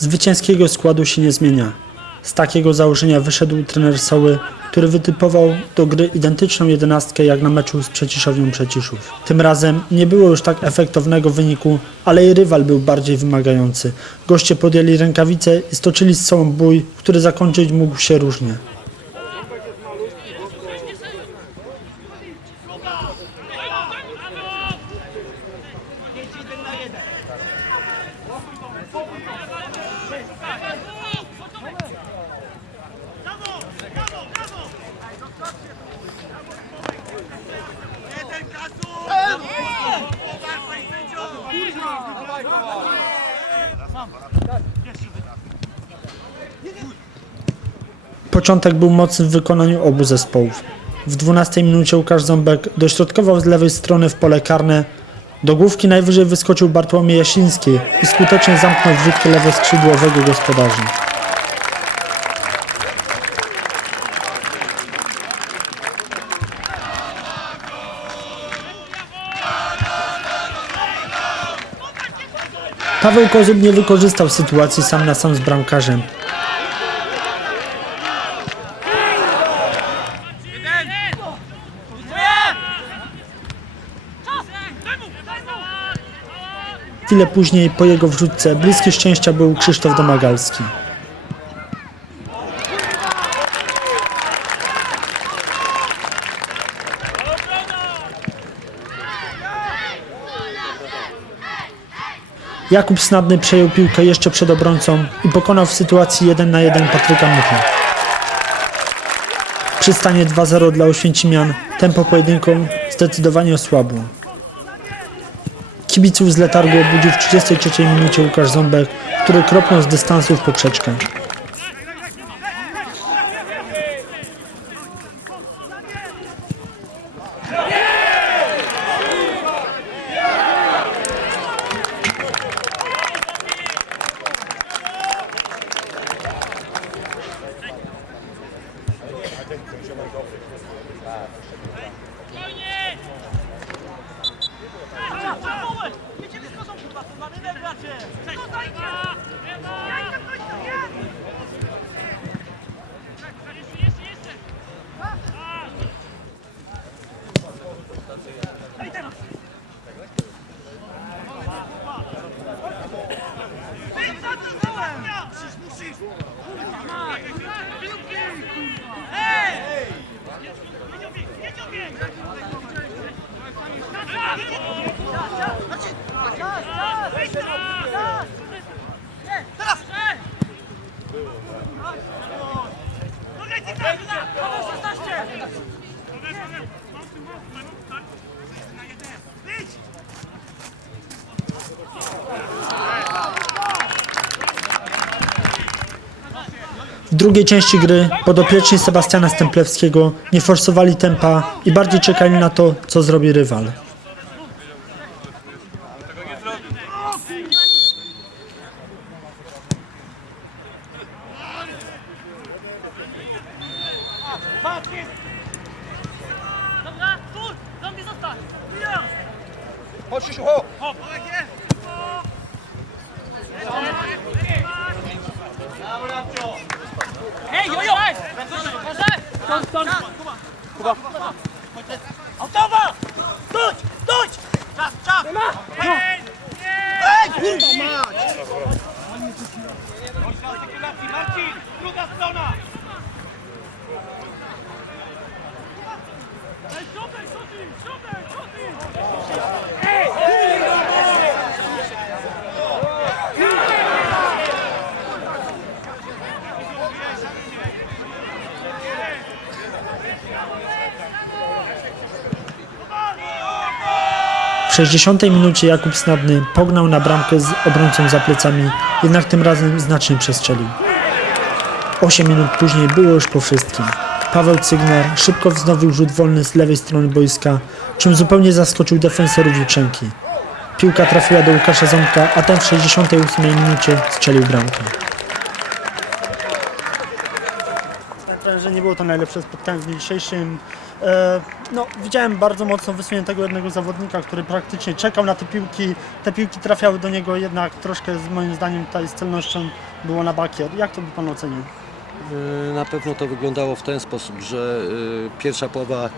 Zwycięskiego składu się nie zmienia. Z takiego założenia wyszedł trener Soły, który wytypował do gry identyczną jedenastkę jak na meczu z Przeciszownią Przeciszów. Tym razem nie było już tak efektownego wyniku, ale i rywal był bardziej wymagający. Goście podjęli rękawice i stoczyli z sobą bój, który zakończyć mógł się różnie. Początek był mocny w wykonaniu obu zespołów. W 12 minucie Łukasz Ząbek dośrodkował z lewej strony w pole karne. Do główki najwyżej wyskoczył Bartłomiej Jasiński i skutecznie zamknął wrzutkę lewoskrzydłowego gospodarzy. Paweł Kozub nie wykorzystał sytuacji sam na sam z bramkarzem. Chwilę później po jego wrzutce bliski szczęścia był Krzysztof Domagalski. Jakub Snadny przejął piłkę jeszcze przed obrońcą i pokonał w sytuacji 1 na 1 Patryka Mucha. Przy stanie 2-0 dla Oświęcimian tempo pojedynku zdecydowanie osłabło. Kibiców z letargu obudził w 33 minucie Łukasz Ząbek, który kropnął z dystansu w poprzeczkę. W drugiej części gry podopieczni Sebastiana Stemplewskiego nie forsowali tempa i bardziej czekali na to, co zrobi rywal. Chodź, Krzysiu! 哎，勇哎！快上！上上！快上！快上！好，上吧！突突！扎扎！干嘛？哎！哎！哎！W 60 minucie Jakub Snadny pognał na bramkę z obrońcą za plecami, jednak tym razem znacznie przestrzelił. 8 minut później było już po wszystkim. Paweł Cygner szybko wznowił rzut wolny z lewej strony boiska, czym zupełnie zaskoczył defensorów Jutrzenki. Piłka trafiła do Łukasza Ząbka, a ten w 68 minucie strzelił bramkę. że nie było to najlepsze spotkanie w dzisiejszym. E, no, widziałem bardzo mocno wysuniętego jednego zawodnika, który praktycznie czekał na te piłki. Te piłki trafiały do niego jednak troszkę, z moim zdaniem, tutaj z celnością było na bakier. Jak to by Pan ocenił? Y, Na pewno to wyglądało w ten sposób, że y, pierwsza połowa,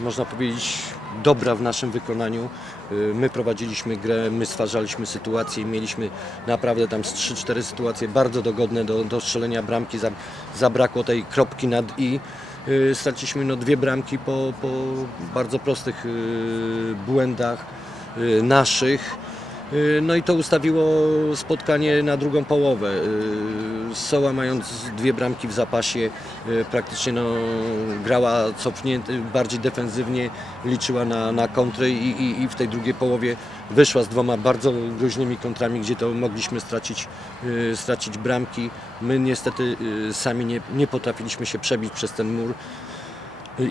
można powiedzieć, dobra w naszym wykonaniu. My prowadziliśmy grę, my stwarzaliśmy sytuacje i mieliśmy naprawdę tam z 3-4 sytuacje bardzo dogodne do, do strzelenia bramki. Zab- Zabrakło tej kropki nad i. Y, Straciliśmy no, dwie bramki po, po bardzo prostych y, błędach y, naszych. Y, No i to ustawiło spotkanie na drugą połowę. Y, Soła mając dwie bramki w zapasie y, praktycznie no, grała cofnięty, bardziej defensywnie, liczyła na, na kontry i, i, i w tej drugiej połowie wyszła z dwoma bardzo groźnymi kontrami, gdzie to mogliśmy stracić, stracić bramki. My niestety sami nie, nie potrafiliśmy się przebić przez ten mur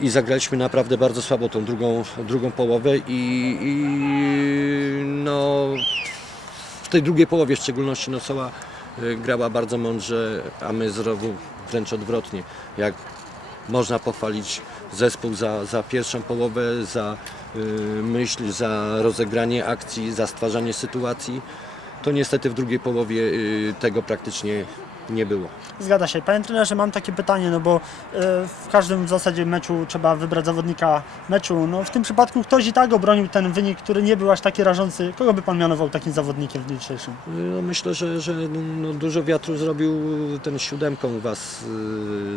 i zagraliśmy naprawdę bardzo słabo tą drugą, drugą połowę i, i no, w tej drugiej połowie w szczególności no, Soła y, grała bardzo mądrze, a my znowu wręcz odwrotnie. Jak można pochwalić zespół za, za pierwszą połowę, za y, myśl, za rozegranie akcji, za stwarzanie sytuacji, to niestety w drugiej połowie y, tego praktycznie nie było. Zgadza się. Panie trenerze, mam takie pytanie, no bo e, w każdym w zasadzie meczu trzeba wybrać zawodnika meczu. No w tym przypadku ktoś i tak obronił ten wynik, który nie był aż taki rażący. Kogo by pan mianował takim zawodnikiem w dniu dzisiejszym? No, myślę, że, że no, dużo wiatru zrobił ten siódemką u Was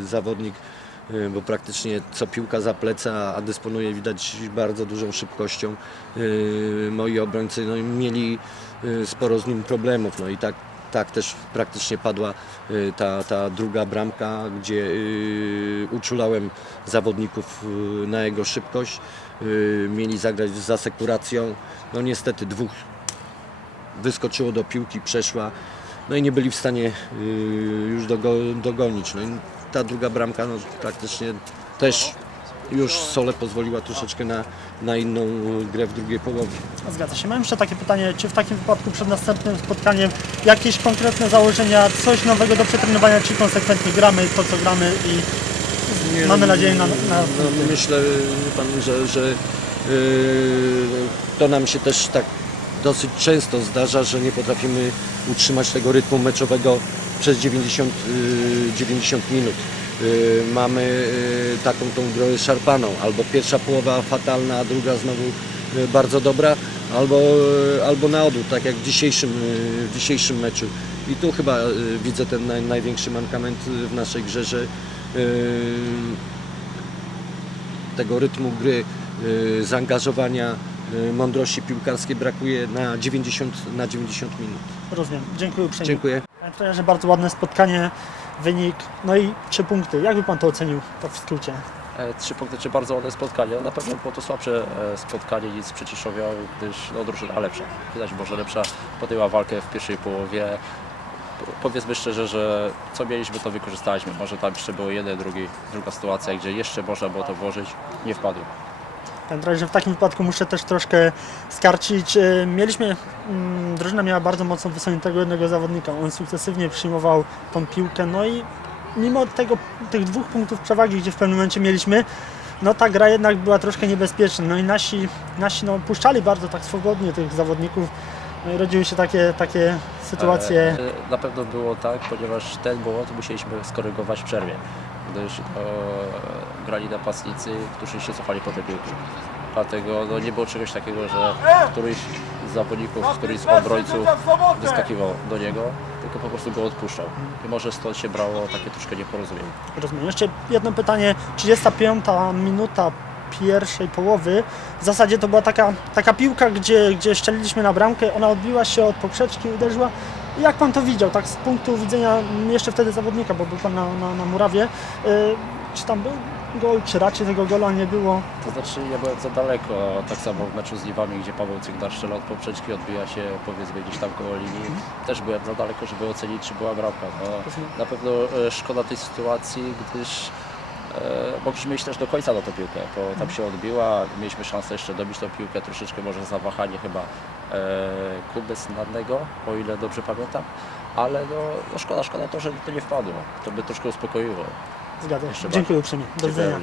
y, zawodnik, y, bo praktycznie co piłka za pleca, a dysponuje widać bardzo dużą szybkością. Y, moi obrońcy no, mieli y, sporo z nim problemów, no i tak, tak też praktycznie padła y, ta, ta druga bramka, gdzie y, uczulałem zawodników y, na jego szybkość. Y, mieli zagrać z asekuracją. No niestety dwóch wyskoczyło do piłki, przeszła, no i nie byli w stanie y, już dogo, dogonić. No ta druga bramka no, praktycznie też już Sole pozwoliła troszeczkę na, na inną grę w drugiej połowie. Zgadza się. Mam jeszcze takie pytanie, czy w takim wypadku przed następnym spotkaniem jakieś konkretne założenia, coś nowego do przetrenowania, czy konsekwentnie gramy to, co gramy i Nie, mamy no, nadzieję na... na... No, myślę, wie pan, że, że yy, to nam się też tak dosyć często zdarza, że nie potrafimy utrzymać tego rytmu meczowego przez 90, yy, 90 minut. Yy, mamy yy, taką tą grę szarpaną, albo pierwsza połowa fatalna, a druga znowu bardzo dobra, albo, albo na odwrót, tak jak w dzisiejszym, w dzisiejszym meczu. I tu chyba widzę ten naj, największy mankament w naszej grze, że tego rytmu gry, y, zaangażowania, y, mądrości piłkarskiej brakuje na 90, na 90 minut. Rozumiem. Dziękuję uprzejmie. Dziękuję. Trenerze, bardzo ładne spotkanie, wynik, no i trzy punkty. Jak by pan to ocenił, tak w skrócie? E, Trzy punkty, czy bardzo ładne spotkanie. Na pewno było to słabsze e, spotkanie niż Przyciszowią, gdyż no, drużyna lepsza. Widać było, lepsza podjęła walkę w pierwszej połowie. Po- Powiedzmy szczerze, że co mieliśmy, to wykorzystaliśmy. Może tam jeszcze było jeden, drugi, druga sytuacja, gdzie jeszcze można było to włożyć. Nie wpadło. Trenerze, w takim wypadku muszę też troszkę skarcić. E, Mieliśmy, mm, drużyna miała bardzo mocno wysuniętego jednego zawodnika. On sukcesywnie przyjmował tą piłkę, no i mimo tego, tych dwóch punktów przewagi, gdzie w pewnym momencie mieliśmy, no ta gra jednak była troszkę niebezpieczna. No i nasi, nasi no, puszczali bardzo tak swobodnie tych zawodników. No i rodziły się takie, takie sytuacje. E, Na pewno było tak, ponieważ ten błąd musieliśmy skorygować w przerwie, gdyż e, grali napastnicy, którzy się cofali po te piłki. Dlatego no, nie było czegoś takiego, że któryś z zawodników, któryś z obrońców wyskakiwał do niego, tylko po prostu go odpuszczał. I może stąd się brało takie troszkę nieporozumienie. Rozumiem. Jeszcze jedno pytanie. 35 minuta pierwszej połowy. W zasadzie to była taka, taka piłka, gdzie, gdzie szczeliliśmy na bramkę. Ona odbiła się od poprzeczki, uderzyła. Jak pan to widział, tak z punktu widzenia jeszcze wtedy zawodnika, bo był pan na, na, na murawie. Yy, czy tam był gol, czy raczej tego gola nie było? To znaczy ja byłem za daleko, tak samo w meczu z Liwami, gdzie Paweł Cygnar strzela od poprzeczki, odbija się powiedzmy gdzieś tam koło linii. Też byłem za daleko, żeby ocenić, czy była bramka. No, na pewno e, szkoda tej sytuacji, gdyż e, mogliśmy iść też do końca na tę piłkę, bo tam się odbiła, mieliśmy szansę jeszcze dobić tą piłkę, troszeczkę może za wahanie chyba e, Kuby Snadnego, o ile dobrze pamiętam. Ale no, no szkoda, szkoda to, że to nie wpadło. To by troszkę uspokoiło. Zgadzam się. Dziękuję uprzejmie. Do widzenia.